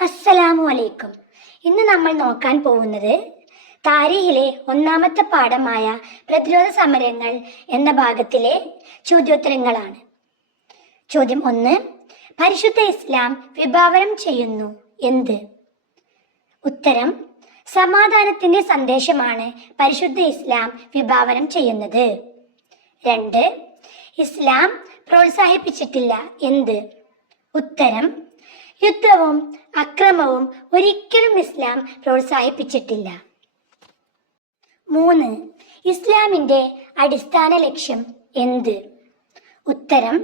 അസ്സലാമു അലൈക്കും. ഇന്ന് നമ്മൾ നോക്കാൻ പോകുന്നത് താരീഖിലെ ഒന്നാമത്തെ പാഠമായ പ്രതിരോധ സമരങ്ങൾ എന്ന ഭാഗത്തിലെ ചോദ്യോത്തരങ്ങളാണ്. ചോദ്യം 1. പരിശുദ്ധ ഇസ്ലാം വിഭാവനം ചെയ്യുന്നു എന്ത്? ഉത്തരം: സമാധാനത്തിന്റെ സന്ദേശമാണ് പരിശുദ്ധ ഇസ്ലാം വിഭാവനം ചെയ്യുന്നത്. 2. ഇസ്ലാം പ്രോത്സാഹിപ്പിച്ചിട്ടില്ല എന്ത്? ഉത്തരം: യുദ്ധവും അക്രമവും ഒരിക്കലും ഇസ്ലാം പ്രോത്സാഹിപ്പിച്ചിട്ടില്ല. 3. ഇസ്ലാമിന്റെ അടിസ്ഥാന ലക്ഷ്യം എന്ത്? ഉത്തരം: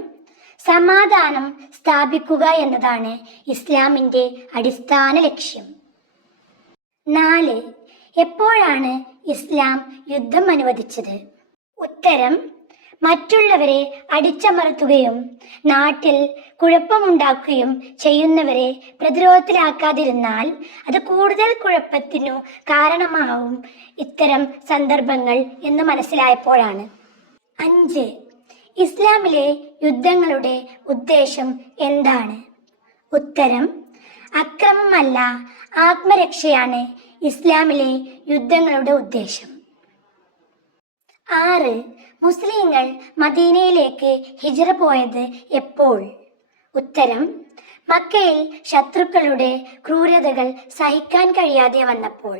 സമാധാനം സ്ഥാപിക്കുക എന്നതാണ് ഇസ്ലാമിന്റെ അടിസ്ഥാന ലക്ഷ്യം. 4. എപ്പോഴാണ് ഇസ്ലാം യുദ്ധം അനുവദിച്ചത്? ഉത്തരം: മറ്റുള്ളവരെ അടിച്ചമർത്തുകയും നാട്ടിൽ കുഴപ്പമുണ്ടാക്കുകയും ചെയ്യുന്നവരെ പ്രതിരോധത്തിലാക്കാതിരുന്നാൽ അത് കൂടുതൽ കുഴപ്പത്തിനു കാരണമാവും ഇത്തരം സന്ദർഭങ്ങൾ എന്ന് മനസ്സിലായപ്പോഴാണ്. 5. ഇസ്ലാമിലെ യുദ്ധങ്ങളുടെ ഉദ്ദേശം എന്താണ്? ഉത്തരം: അക്രമമല്ല, ആത്മരക്ഷയാണ് ഇസ്ലാമിലെ യുദ്ധങ്ങളുടെ ഉദ്ദേശം. 6. മുസ്ലിങ്ങൾ മദീനയിലേക്ക് ഹിജ്റ പോയത് എപ്പോൾ? ഉത്തരം: മക്കയിൽ ശത്രുക്കളുടെ ക്രൂരതകൾ സഹിക്കാൻ കഴിയാതെ വന്നപ്പോൾ.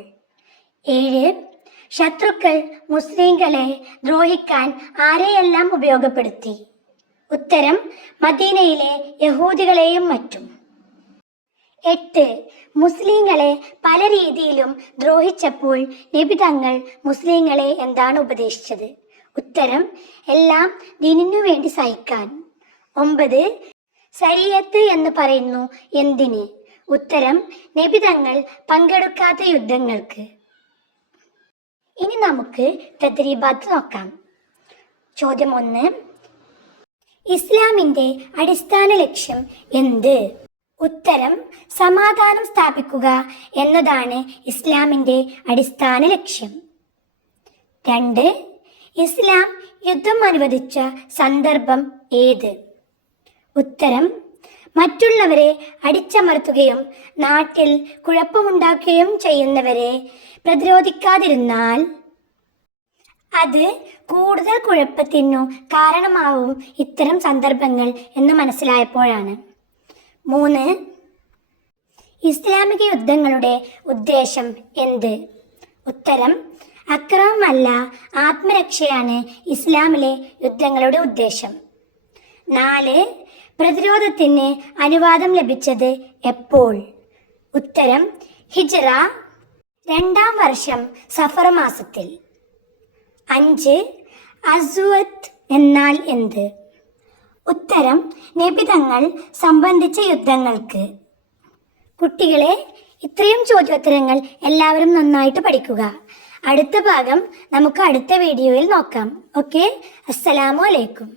7. ശത്രുക്കൾ മുസ്ലിങ്ങളെ ദ്രോഹിക്കാൻ ആരെയെല്ലാം ഉപയോഗപ്പെടുത്തി? ഉത്തരം: മദീനയിലെ യഹൂദികളെയും മറ്റും. 8. മുസ്ലിങ്ങളെ പല രീതിയിലും ദ്രോഹിച്ചപ്പോൾ നബി തങ്ങൾ മുസ്ലിങ്ങളെ എന്താണ് ഉപദേശിച്ചത്? ഉത്തരം: എല്ലാം ദീനിനു വേണ്ടി സഹിക്കാൻ. 9. ശരീഅത്ത് എന്ന് പറയുന്നു എന്തിന്? ഉത്തരം: നബി തങ്ങൾ പങ്കെടുക്കാത്ത യുദ്ധങ്ങൾക്ക്. ഇനി നമുക്ക് തദ്രീബാത്ത് നോക്കാം. ചോദ്യം 1. ഇസ്ലാമിന്റെ അടിസ്ഥാന ലക്ഷ്യം എന്ത്? ഉത്തരം: സമാധാനം സ്ഥാപിക്കുക എന്നതാണ് ഇസ്ലാമിന്റെ അടിസ്ഥാന ലക്ഷ്യം. 2. ഇസ്ലാം യുദ്ധം അനുവദിച്ച സന്ദർഭം ഏത്? ഉത്തരം: മറ്റുള്ളവരെ അടിച്ചമർത്തുകയും നാട്ടിൽ കുഴപ്പമുണ്ടാക്കുകയും ചെയ്യുന്നവരെ പ്രതിരോധിക്കാതിരുന്നാൽ അത് കൂടുതൽ കുഴപ്പത്തിനു കാരണമാവും ഇത്തരം സന്ദർഭങ്ങൾ എന്ന് മനസ്സിലായപ്പോഴാണ്. 3. ഇസ്ലാമിക യുദ്ധങ്ങളുടെ ഉദ്ദേശം എന്ത്? ഉത്തരം: അക്രമമല്ല, ആത്മരക്ഷയാണ് ഇസ്ലാമിലെ യുദ്ധങ്ങളുടെ ഉദ്ദേശം. 4. പ്രതിരോധത്തിന് അനുവാദം ലഭിച്ചത് എപ്പോൾ? ഉത്തരം: ഹിജ്റ 2-ാം വർഷം സഫർ മാസത്തിൽ. 5. അസ്വത്ത് എന്നാൽ എന്ത്? ഉത്തരം: നബി തങ്ങൾ സംബന്ധിച്ച യുദ്ധങ്ങൾക്ക്. കുട്ടികളെ, ഇത്രയും ചോദ്യോത്തരങ്ങൾ എല്ലാവരും നന്നായിട്ട് പഠിക്കുക. അടുത്ത ഭാഗം നമുക്ക് അടുത്ത വീഡിയോയിൽ നോക്കാം. ഓക്കെ, അസ്സലാമു അലൈക്കും.